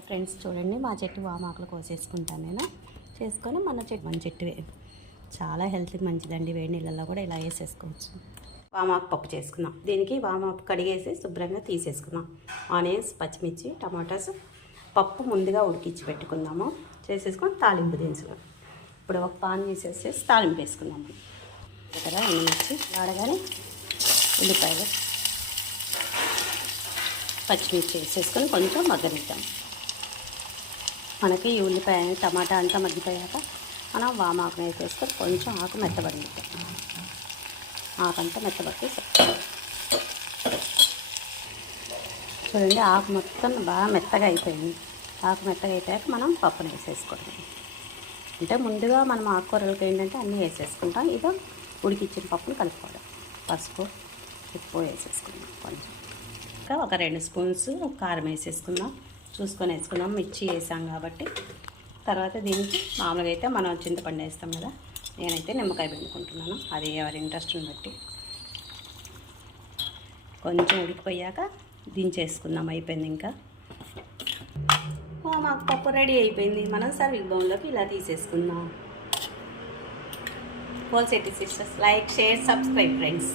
Hi friends చూడండి మా చెట్టు వామాకులు కోసేసుకుంటాను నేను. చేసుకొని మన చెట్టు మన చెట్టు చాలా హెల్త్కి మంచిదండి వేడి నీళ్ళల్లో కూడా ఇలా వేసేసుకోవచ్చు. వామాకు పప్పు చేసుకుందాం. దీనికి వామాకు కడిగేసి శుభ్రంగా తీసేసుకుందాం. ఆనియన్స్ పచ్చిమిర్చి టమాటాస్ పప్పు ముందుగా ఉడికించి పెట్టుకుందాము. చేసేసుకొని తాలింపు దినుసులు. ఇప్పుడు ఒక పాన్ తీసేసేసి తాలింపు వేసుకుందాము. ఇక్కడ ఎండుమిర్చి వాడగానే ఉల్లిపాయలు పచ్చిమిర్చి వేసేసుకొని కొంచెం మగ్గనిద్దాం. మనకి ఉల్లిపాయ టమాటా అంతా మగ్గిపోయాక మనం వామాకును వేసేస్తే కొంచెం ఆకు మెత్తబడింది. ఆకంతా మెత్తబట్టి చూడండి ఆకు మొత్తం బాగా మెత్తగా అయిపోయింది. ఆకు మెత్తగా అయిపోయాక మనం పప్పును వేసేసుకోవడం. అంటే ముందుగా మనం ఆకుకూరలకి ఏంటంటే అన్నీ వేసేసుకుంటాం. ఇదో ఉడికిచ్చిన పప్పును కలుపుకోవడం. పసుపు ఉప్పు వేసేసుకుందాం కొంచెం. ఇంకా ఒక రెండు స్పూన్స్ కారం వేసేసుకుందాం. చూసుకొని వేసుకున్నాం మిర్చి వేసాం కాబట్టి. తర్వాత దీనికి మామూలుగా అయితే మనం చింతపండు వేస్తాం కదా నేనైతే నిమ్మకాయ పిండుకుంటున్నాను అది ఎవరి ఇంట్రెస్ట్ని బట్టి. కొంచెం ఉడికిపోయాక దించేసుకుందాం అయిపోయింది ఇంకా. మాకు పప్పు రెడీ అయిపోయింది మనం సర్వింగ్ బౌన్లోకి ఇలా తీసేసుకుందాం. Wholesale sisters like share subscribe friends.